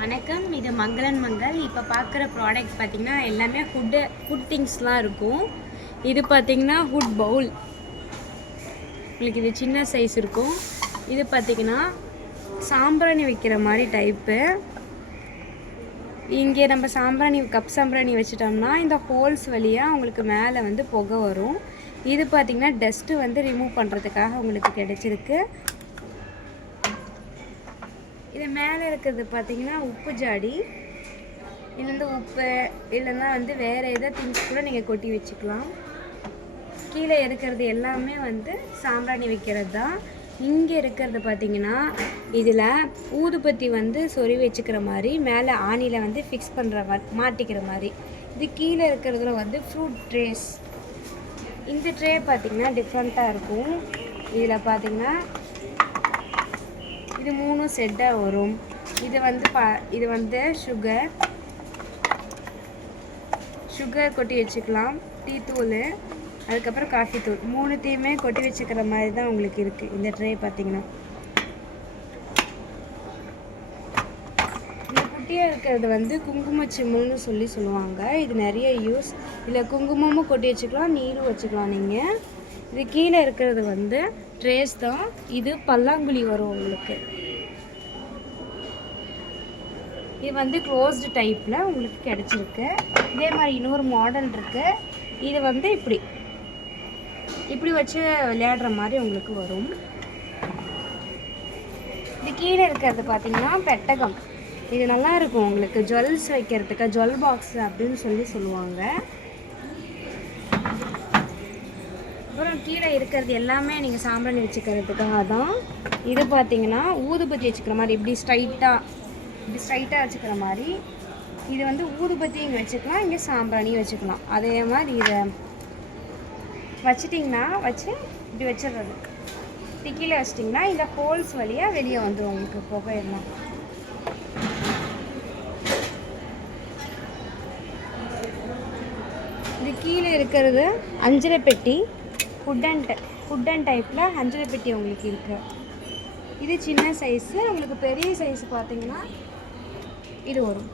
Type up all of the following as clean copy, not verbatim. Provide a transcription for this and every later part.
வணக்கம், இது மங்களன் மங்கள். இப்போ பார்க்குற ப்ராடக்ட்ஸ் பார்த்திங்கன்னா எல்லாமே ஃபுட் திங்ஸ்லாம் இருக்கும். இது பார்த்திங்கன்னா ஃபுட் பவுல், உங்களுக்கு இது சின்ன சைஸ் இருக்கும். இது பார்த்திங்கன்னா சாம்பிராணி வைக்கிற மாதிரி டைப்பு. இங்கே நம்ம கப் சாம்பிராணி வச்சிட்டோம்னா இந்த ஹோல்ஸ் வழியாக உங்களுக்கு மேலே வந்து புகை வரும். இது பார்த்திங்கன்னா டஸ்ட்டு வந்து ரிமூவ் பண்ணுறதுக்காக உங்களுக்கு கிடச்சிருக்கு. இது மேலே இருக்கிறது பார்த்திங்கன்னா உப்பு ஜாடி. இது வந்து உப்பு இல்லைன்னா வந்து வேறு எதாவது திங்ஸ் கூட நீங்கள் கொட்டி வச்சுக்கலாம். கீழே இருக்கிறது எல்லாமே வந்து சாம்பிராணி வைக்கிறது தான். இங்கே இருக்கிறது பார்த்திங்கன்னா இதில் ஊதுபத்தி வந்து சொறி வச்சுக்கிற மாதிரி, மேலே ஆணியில் வந்து ஃபிக்ஸ் பண்ணுற மாட்டிக்கிற மாதிரி. இது கீழே இருக்கிறதுல வந்து ஃப்ரூட் ட்ரேஸ். இந்த ட்ரே பார்த்திங்கன்னா டிஃப்ரெண்ட்டாக இருக்கும். இதில் பார்த்திங்கன்னா இது 3 செட்டாக வரும். இது வந்து சுகர் கொட்டி வச்சுக்கலாம், டீ தூள், அதுக்கப்புறம் காஃபி தூள், 3த்தையுமே கொட்டி வச்சுக்கிற மாதிரி தான் உங்களுக்கு இருக்குது இந்த ட்ரே பார்த்திங்கன்னா. இந்த குட்டியாக இருக்கிறது வந்து குங்கும சிம்முன்னு சொல்லுவாங்க. இது நிறைய யூஸ். இதில் குங்குமமும் கொட்டி வச்சுக்கலாம், நீரும் வச்சுக்கலாம் நீங்கள். இது கீழே இருக்கிறது வந்து ட்ரேஸ் தான். இது பல்லாங்குழி வரும் உங்களுக்கு. இது வந்து க்ளோஸ்டு டைப்பில் உங்களுக்கு கிடச்சிருக்கு. இதே மாதிரி இன்னொரு மாடல் இருக்குது. இது வந்து இப்படி வச்சு விளையாடுற மாதிரி உங்களுக்கு வரும். இது கீழே இருக்கிறது பார்த்திங்கன்னா பெட்டகம். இது நல்லா இருக்கும் உங்களுக்கு ஜுவல்ஸ் வைக்கிறதுக்கு, ஜுவல் பாக்ஸ் அப்படின்னு சொல்லுவாங்க. அப்புறம் கீழே இருக்கிறது எல்லாமே நீங்கள் சாம்பிராணி வச்சுக்கிறதுக்காக தான். இது பார்த்திங்கன்னா ஊதுபத்தி வச்சுக்கிற மாதிரி, இப்படி ஸ்ட்ரைட்டாக வச்சுக்கிற மாதிரி. இது வந்து ஊதுபத்தி இங்கே வச்சுக்கலாம், இங்கே சாம்பிராணி வச்சுக்கலாம். அதே மாதிரி இதை வச்சிட்டிங்கன்னா இப்படி வச்சிடுறது. கீழே வச்சிட்டிங்கன்னா இந்த ஹோல்ஸ் வழியாக வெளியே வந்துடும் உங்களுக்கு புகையெல்லாம். இது கீழே இருக்கிறது அஞ்சரை பெட்டி, ஃபுட் அண்ட் டைப்பில் அஞ்சரை பெட்டி உங்களுக்கு இருக்குது. இது சின்ன சைஸு. உங்களுக்கு பெரிய சைஸ் பார்த்திங்கன்னா இது வரும்.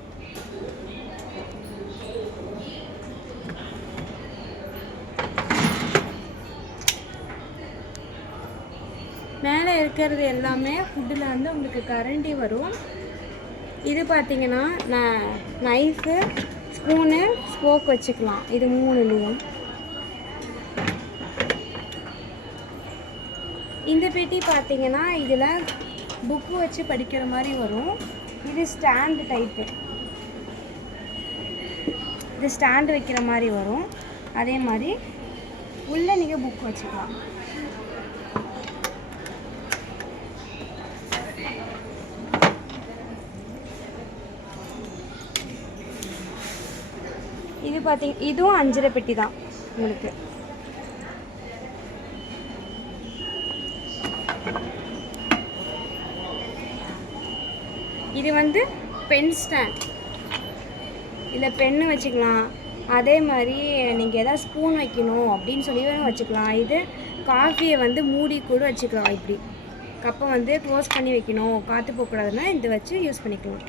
மேலே இருக்கிறது எல்லாமே ஃபுட்டில் வந்து உங்களுக்கு கரண்டி வரும். இது பார்த்திங்கன்னா நைஃபு, ஸ்பூனு, ஸ்போக் வச்சுக்கலாம். இது 3லேயும். இந்த பெட்டி பார்த்திங்கன்னா இதில் புக்கு வச்சு படிக்கிற மாதிரி வரும். இது ஸ்டாண்டு டைப்பு. இது ஸ்டாண்டு வைக்கிற மாதிரி வரும். அதே மாதிரி உள்ளே நீங்கள் புக் வச்சுக்கலாம். இது இதுவும் அஞ்சரை பெட்டி தான் உங்களுக்கு. இது வந்து பென் ஸ்டாண்ட். இதில் பென்னு வச்சுக்கலாம். அதே மாதிரி நீங்கள் எதாவது ஸ்பூன் வைக்கணும் அப்படின்னு சொல்லி வச்சுக்கலாம். இது காஃபியை வந்து மூடி கூட வச்சுக்கலாம். இப்படி கப்பை வந்து க்ளோஸ் பண்ணி வைக்கணும், காற்று போகக்கூடாதுன்னா இது வச்சு யூஸ் பண்ணிக்கலாம்.